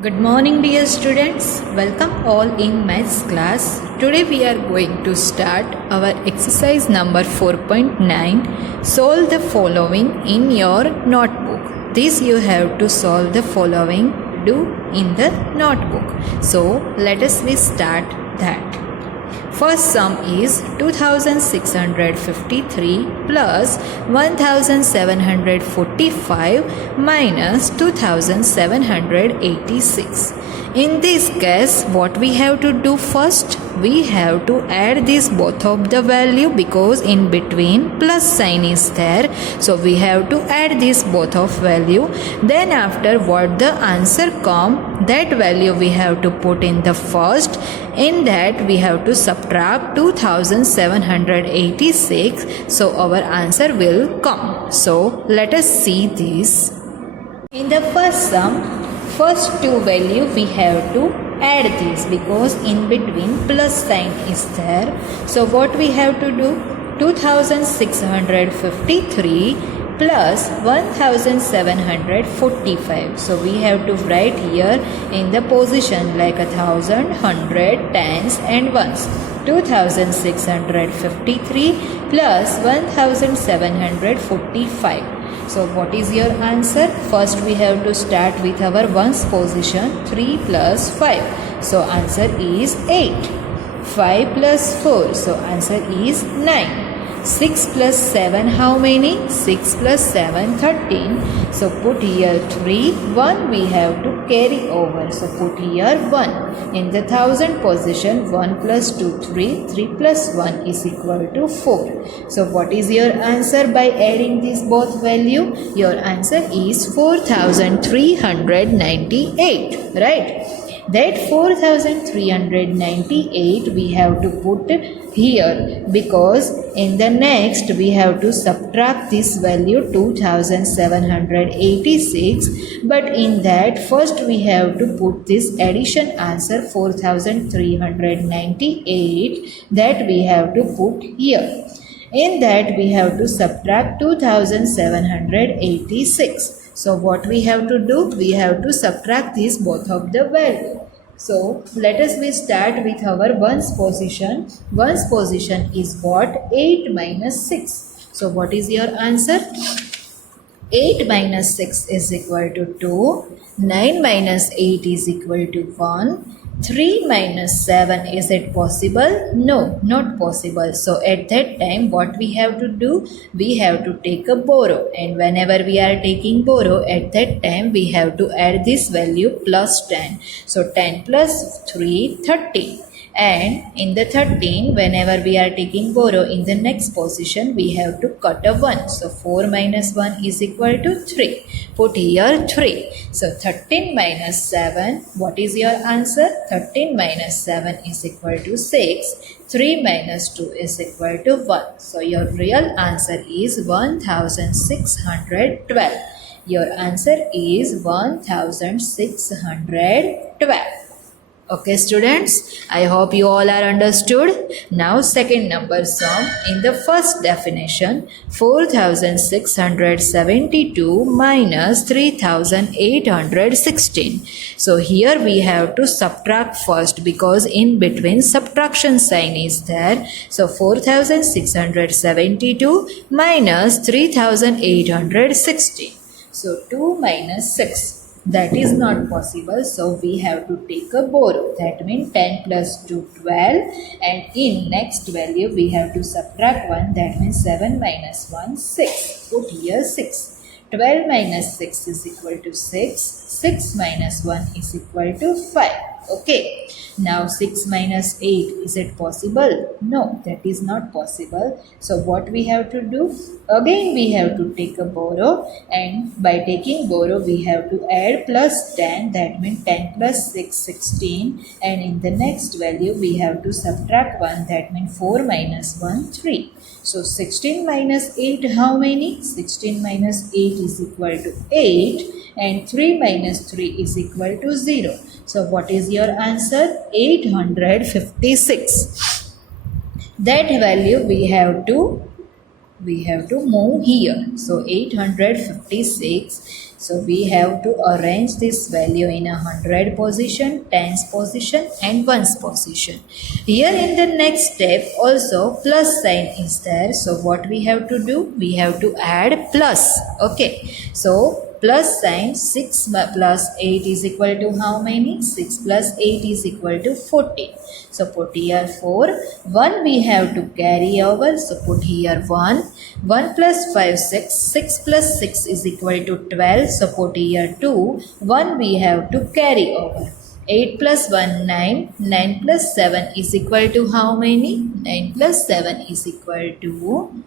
Good morning dear students, welcome all in maths class. Today we are going to start our exercise number 4.9. Solve the following in your notebook. This you have to solve the following do in the notebook. So let us start that. First sum is 2653 plus 1745 minus 2786. In this case, what we have to do first? We have to add this both of the value because in between plus sign is there. So we have to add this both of value. Then after what the answer come, that value we have to put in the first. In that we have to subtract 2786. So our answer will come. So let us see this. In the first sum, first two value we have to add this because in between plus sign is there. So what we have to do? 2653 plus 1745. So we have to write here in the position like 1000, 100, tens and ones. 2653 plus 1745. So what is your answer? First we have to start with our ones position, 3 plus 5. So answer is 8. 5 plus 4. So answer is 9. 6 plus 7 how many? 6 plus 7 13. So put here 3, 1 we have to carry over. So put here 1. In the thousand position 1 plus 2 3, 3 plus 1 is equal to 4. So what is your answer by adding these both value? Your answer is 4398, right? That 4398 we have to put here because in the next we have to subtract this value 2786, but in that first we have to put this addition answer 4398 that we have to put here. In that we have to subtract 2786. So what we have to do? We have to subtract these both of the value. So let us start with our ones position. Ones position is what? 8 minus 6. So what is your answer? 8 minus 6 is equal to 2. 9 minus 8 is equal to 1. 3 minus 7, is it possible? No, not possible. So at that time what we have to do? We have to take a borrow, and whenever we are taking borrow, at that time we have to add this value plus 10. So 10 plus 3, 13. And in the 13, whenever we are taking borrow, in the next position we have to cut a 1. So 4 minus 1 is equal to 3. Put here 3. So 13 minus 7, what is your answer? 13 minus 7 is equal to 6. 3 minus 2 is equal to 1. So your real answer is 1612. Your answer is 1612. Okay students, I hope you all are understood. Now second number sum. In the first definition, 4672 minus 3816. So here we have to subtract first because in between subtraction sign is there. So 4672 minus 3816. So 2 minus 6. That is not possible, so we have to take a borrow. That means 10 plus 2, 12, and in next value we have to subtract 1. That means 7 minus 1, 6. Put here 6. 12 minus 6 is equal to 6. 6 minus 1 is equal to 5. Okay. Now 6 minus 8, is it possible? No, that is not possible. So what we have to do? Again we have to take a borrow, and by taking borrow we have to add plus 10. That means 10 plus 6, 16. And in the next value we have to subtract 1. That means 4 minus 1, 3. So 16 minus 8 how many? 16 minus 8 is equal to 8, and 3 minus 3 is equal to 0. So what is your answer? 856. That value we have to we have to move here. So 856. So we have to arrange this value in a hundred position, tens position and ones position. Here in the next step also plus sign is there. So what we have to do? We have to add plus. Okay. So plus sign 6 plus 8 is equal to how many? 6 plus 8 is equal to 14. So put here 4. 1 we have to carry over. So put here 1. 1 plus 5, 6. 6 plus 6 is equal to 12. So put here 2. 1 we have to carry over. 8 plus 1, 9. 9 plus 7 is equal to how many? 9 plus 7 is equal to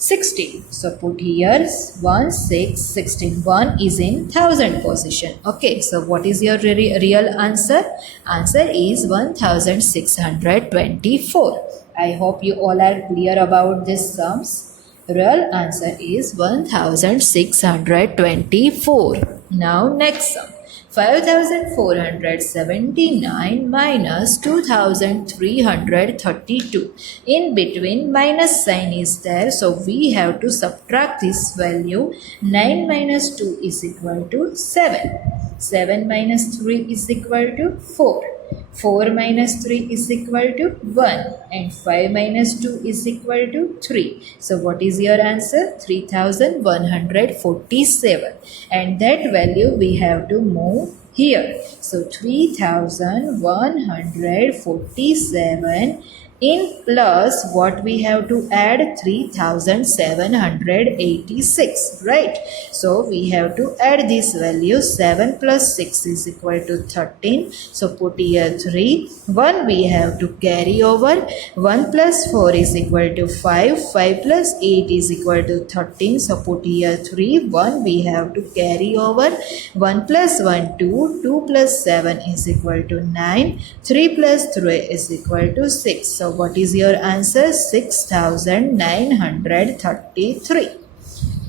16. So put here 1, 6, 16. 1 is in thousand position. Okay, so what is your real answer? Answer is 1624. I hope you all are clear about these sums. Real answer is 1624. Now next sum. 5479 minus 2332. In between minus sign is there, so we have to subtract this value. 9 minus 2 is equal to 7. 7 minus 3 is equal to 4. 4 minus 3 is equal to 1 and 5 minus 2 is equal to 3. So what is your answer? 3147, and that value we have to move here. So 3147 in plus what we have to add? 3786, right? So we have to add this value. 7 plus 6 is equal to 13. So put here 3. 1 we have to carry over. 1 plus 4 is equal to 5. 5 plus 8 is equal to 13. So put here 3. 1 we have to carry over. 1 plus 1, 2. 2 plus 7 is equal to 9. 3 plus 3 is equal to 6. So what is your answer? 6933.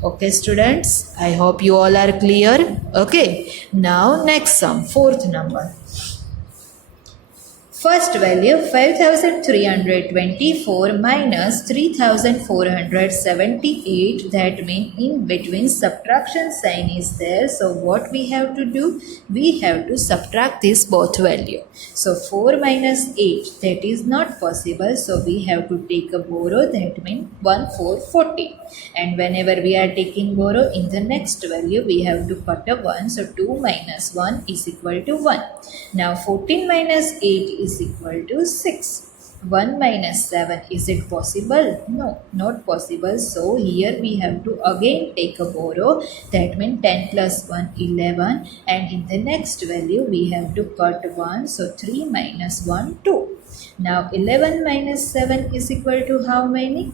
Okay students, I hope you all are clear. Okay, now next sum, fourth number. First value 5324 minus 3478, that means in between subtraction sign is there. So what we have to do? We have to subtract this both value. So 4 minus 8, that is not possible. So we have to take a borrow, that means 1 4 40. And whenever we are taking borrow in the next value, we have to cut a 1. So 2 minus 1 is equal to 1. Now 14 minus 8 is equal to 6. 1 minus 7, is it possible? No, not possible. So here we have to again take a borrow, that means 10 plus 1 11, and in the next value we have to cut 1. So 3 minus 1 2. Now 11 minus 7 is equal to how many?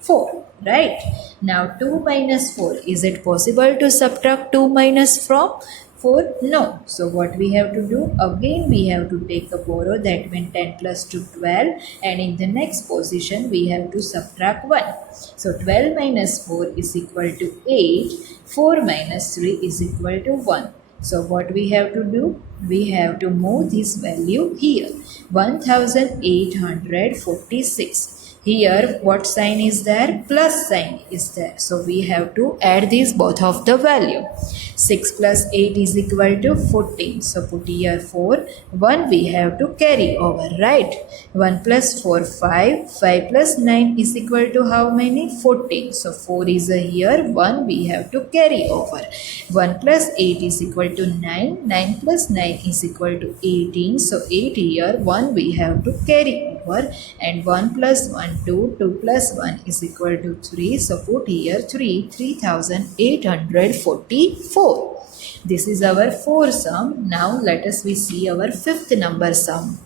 4, right? Now 2 minus 4, is it possible to subtract 2 minus from 4? No. So what we have to do? Again we have to take a borrow, that means 10 plus 2 12, and in the next position we have to subtract 1. So 12 minus 4 is equal to 8. 4 minus 3 is equal to 1. So what we have to do? We have to move this value here. 1846. Here what sign is there? Plus sign is there. So we have to add these both of the value. 6 plus 8 is equal to 14. So put here 4. 1 we have to carry over, right? 1 plus 4 5. 5 plus 9 is equal to how many? 14. So 4 is here. 1 we have to carry over. 1 plus 8 is equal to 9. 9 plus 9 is equal to 18. So 8 here. 1 we have to carry over, and 1 plus 1 2. 2 plus 1 is equal to 3. So put here 3. 3844. This is our fourth sum. Now let us see our fifth number sum.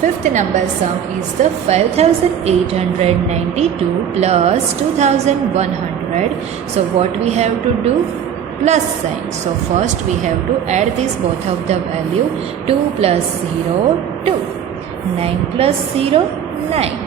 Fifth number sum is the 5892 plus 2100. So what we have to do? Plus sign. So first we have to add this both of the value. 2 plus 0 2. 9 plus 0 9.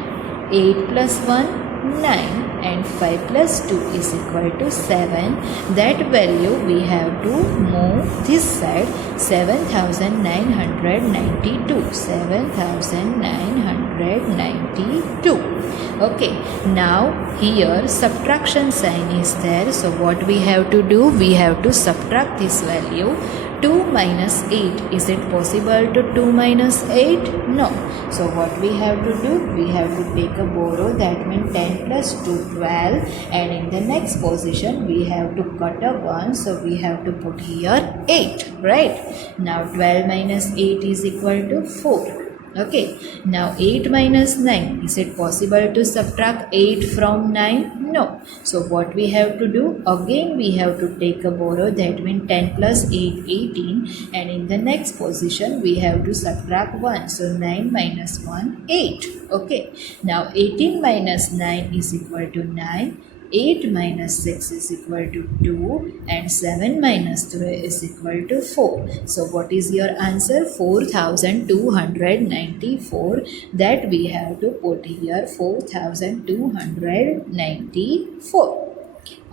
8 plus 1 9, and 5 plus 2 is equal to 7. That value we have to move this side. 7992. 7992. Okay, now here subtraction sign is there, so what we have to do, we have to subtract this value. 2 minus 8, is it possible to 2 minus 8? No. So what we have to do, we have to take a borrow, that means 10 plus 2 12, and in the next position we have to cut a 1, so we have to put here 8, right? Now 12 minus 8 is equal to 4. Okay, now 8 minus 9, is it possible to subtract 8 from 9? No. So what we have to do, again we have to take a borrow, that means 10 plus 8 18, and in the next position we have to subtract 1, so 9 minus 1 8. Okay, now 18 minus 9 is equal to 9. 8 minus 6 is equal to 2, and 7 minus 3 is equal to 4. So what is your answer? 4294, that we have to put here 4294.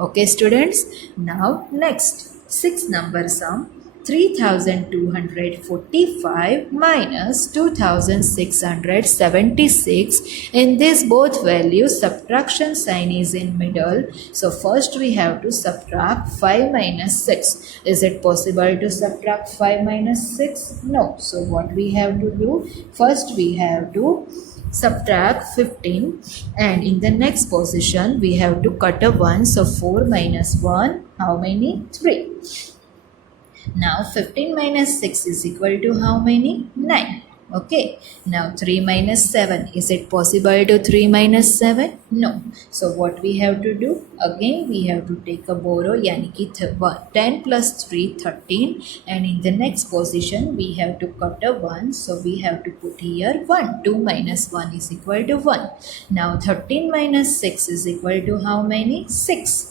Okay students, now next 6 number sum. 3245 minus 2676. In this both values, subtraction sign is in middle. So first we have to subtract 5 minus 6. Is it possible to subtract 5 minus 6? No. So what we have to do? First we have to subtract 15, and in the next position we have to cut a 1. So 4 minus 1, how many? 3. Now 15 minus 6 is equal to how many? 9. Okay. Now 3 minus 7. Is it possible to 3 minus 7? No. So what we have to do? Again we have to take a borrow, yani ki 10 plus 3 13, and in the next position we have to cut a 1. So we have to put here 1. 2 minus 1 is equal to 1. Now 13 minus 6 is equal to how many? 6.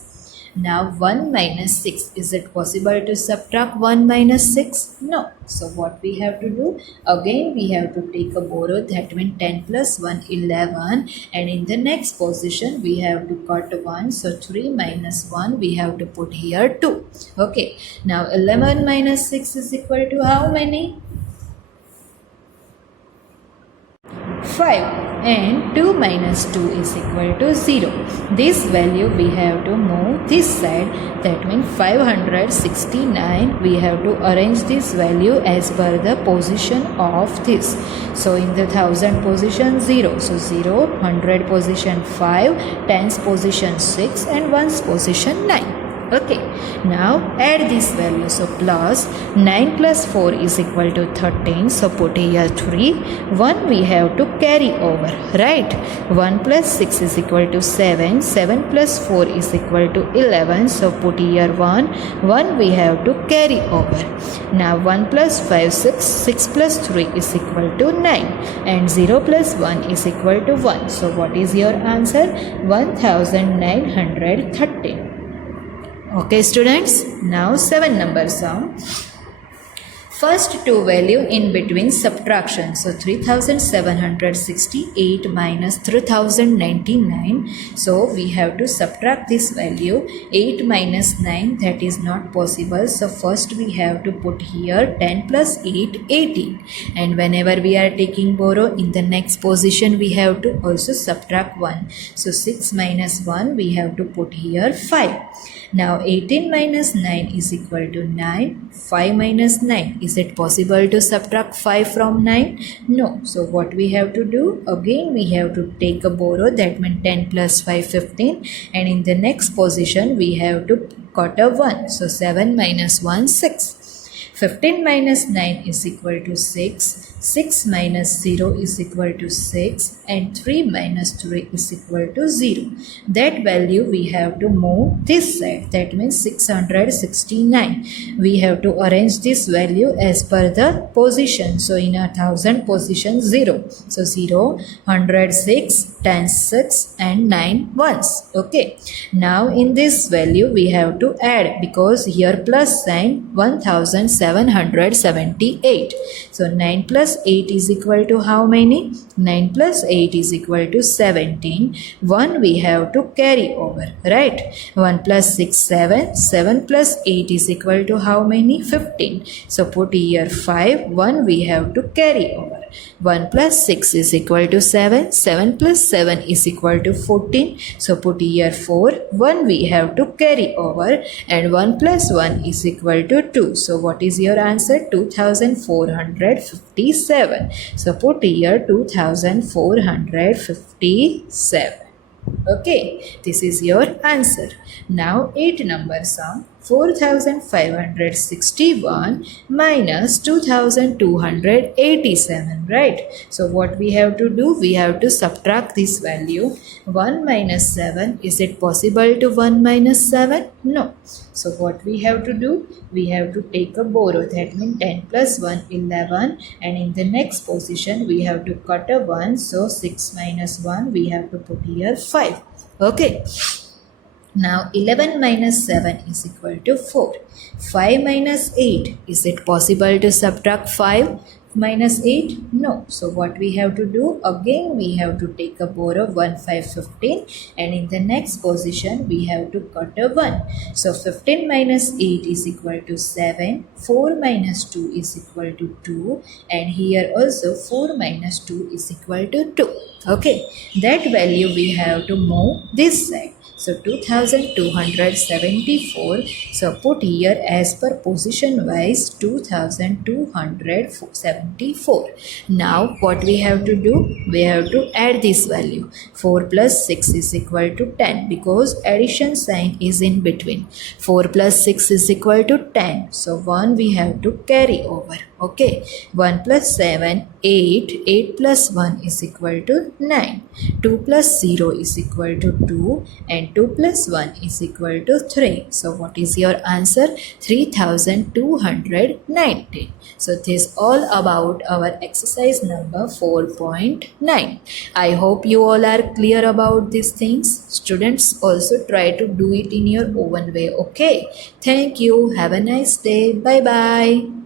Now 1 minus 6, is it possible to subtract 1 minus 6? No. So what we have to do? Again we have to take a borrow, that means 10 plus 1 11, and in the next position we have to cut 1. So 3 minus 1 we have to put here 2. Okay. Now 11 minus 6 is equal to how many? 5, and 2 minus 2 is equal to 0. This value we have to move this side, that means 569. We have to arrange this value as per the position of this. So in the 1000 position 0, so 0, 100 position 5, 10's position 6, and 1's position 9. Okay, now add this value. So plus 9 plus 4 is equal to 13. So put here 3. 1 we have to carry over, right? 1 plus 6 is equal to 7. 7 plus 4 is equal to 11. So put here 1. 1 we have to carry over. Now 1 plus 5 6. 6 plus 3 is equal to 9. And 0 plus 1 is equal to 1. So what is your answer? 1913. Okay students, now 7 number sum. First two value in between subtraction. So 3768 minus 3099. So we have to subtract this value. 8 minus 9, that is not possible. So first we have to put here 10 plus 8 18. And whenever we are taking borrow, in the next position we have to also subtract 1. So 6 minus 1 we have to put here 5. Now 18 minus 9 is equal to 9. 5 minus 9. Is it possible to subtract 5 from 9? No. So what we have to do? Again we have to take a borrow, that means 10 plus 5 15, and in the next position we have to cut a 1. So 7 minus 1 6. 15 minus 9 is equal to 6. 6 minus 0 is equal to 6, and 3 minus 3 is equal to 0. That value we have to move this side, that means 669. We have to arrange this value as per the position. So in a 1000 position 0. So 0, 106, 10 6, and 9 ones. Okay. Now in this value we have to add, because here plus sign 1778. So 9 plus 8 is equal to how many? 9 plus 8 is equal to 17. 1 we have to carry over, right? 1 plus 6 7. 7 plus 8 is equal to how many? 15. So put here 5. 1 we have to carry over. 1 plus 6 is equal to 7. 7 plus 7 is equal to 14. So put here 4. 1 we have to carry over, and 1 plus 1 is equal to 2. So what is your answer? 2457. So put here 2457. Okay, this is your answer. Now 8 number sum. 4561 minus 2287, right? So what we have to do? We have to subtract this value. 1 minus 7, is it possible to 1 minus 7? No. So what we have to do? We have to take a borrow, that means 10 plus 1, 11, and in the next position we have to cut a 1, so 6 minus 1 we have to put here 5. Okay. Now 11 minus 7 is equal to 4. 5 minus 8, is it possible to subtract 5 minus 8? No. So what we have to do? Again we have to take a borrow 1, 5, 15, and in the next position we have to cut a 1. So 15 minus 8 is equal to 7. 4 minus 2 is equal to 2, and here also 4 minus 2 is equal to 2. Okay, that value we have to move this side. So 2274. So put here as per position wise 2274. Now what we have to do? We have to add this value. 4 plus 6 is equal to 10 because addition sign is in between. 4 plus 6 is equal to 10. So 1 we have to carry over. Okay, 1 plus 7, 8. 8 plus 1 is equal to 9. 2 plus 0 is equal to 2, and 2 plus 1 is equal to 3. So what is your answer? 3219. So this is all about our exercise number 4.9. I hope you all are clear about these things. Students, also try to do it in your own way. Okay, thank you. Have a nice day. Bye bye.